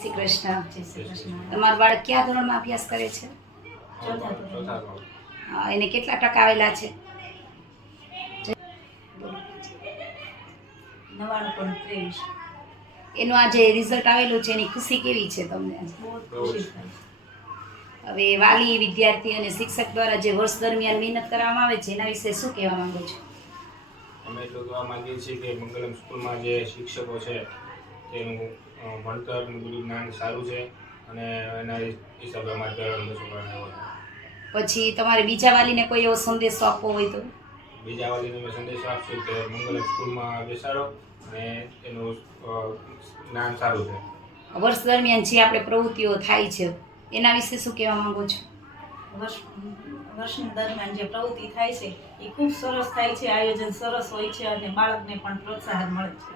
શ્રી કૃષ્ણ. જય શ્રી કૃષ્ણ. તમારું બાળક કયા ધોરણમાં અભ્યાસ કરે છે? ચોથા ધોરણમાં. એને કેટલા ટકા આવેલા છે? 99.23. એનું આ જે રિઝલ્ટ આવેલું છે એની ખુશી કેવી છે તમને? બહુ ખુશી થાય. હવે વાલી, વિદ્યાર્થી અને શિક્ષક દ્વારા જે વર્ષ દરમિયાન મહેનત કરવામાં આવે છે એના વિશે શું કહેવા માંગો છો? અમે એટલું કહેવા માંગીએ છીએ કે મંગલમ સ્કૂલમાં જે શિક્ષકો છે તેનું ભણતર બધું જ્ઞાન સારું છે અને એના હિસાબે અમારે પહેલાં છોકરાને આવ્યો છે. પછી તમારે બીજા વાલીને કોઈ એવો સંદેશો આપવો હોય તો? બીજા વાલીને અમે સંદેશો આપશું કે મંગલમ સ્કૂલમાં બેસાડો અને એનું જ્ઞાન સારું છે. વર્ષ દરમિયાન જે આપણે પ્રવૃત્તિઓ થાય છે એના વિશે શું કહેવા માંગો છો? વર્ષની દરમિયાન જે પ્રવૃત્તિ થાય છે એ ખૂબ સરસ થાય છે, આયોજન સરસ હોય છે અને બાળકને પણ પ્રોત્સાહન મળે છે.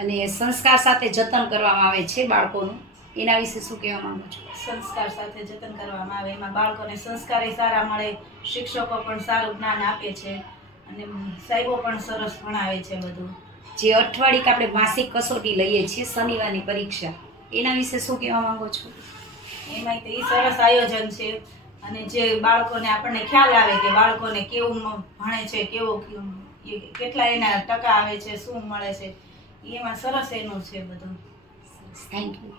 અને સંસ્કાર સાથે જતન કરવામાં આવે છે બાળકોનું, એના વિશે શું કહેવા માંગો છો? સંસ્કાર સાથે જતન કરવામાં આવે, એમાં બાળકોને સંસ્કારે સારા મળે, શિક્ષકો પણ સારું જ્ઞાન આપે છે અને સાહેબો પણ સરસ ભણાવે છે બધું. જે અઠવાડિક આપણે માસિક કસોટી લઈએ છીએ શનિવારની પરીક્ષા, એના વિશે શું કહેવા માંગો છો? એમાં તો એ સરસ આયોજન છે અને જે બાળકોને આપણને ખ્યાલ આવે કે બાળકોને કેવું ભણે છે, કેટલા એના ટકા આવે છે, શું મળે છે, એમાં સરસ એનું છે બધું. Thank you.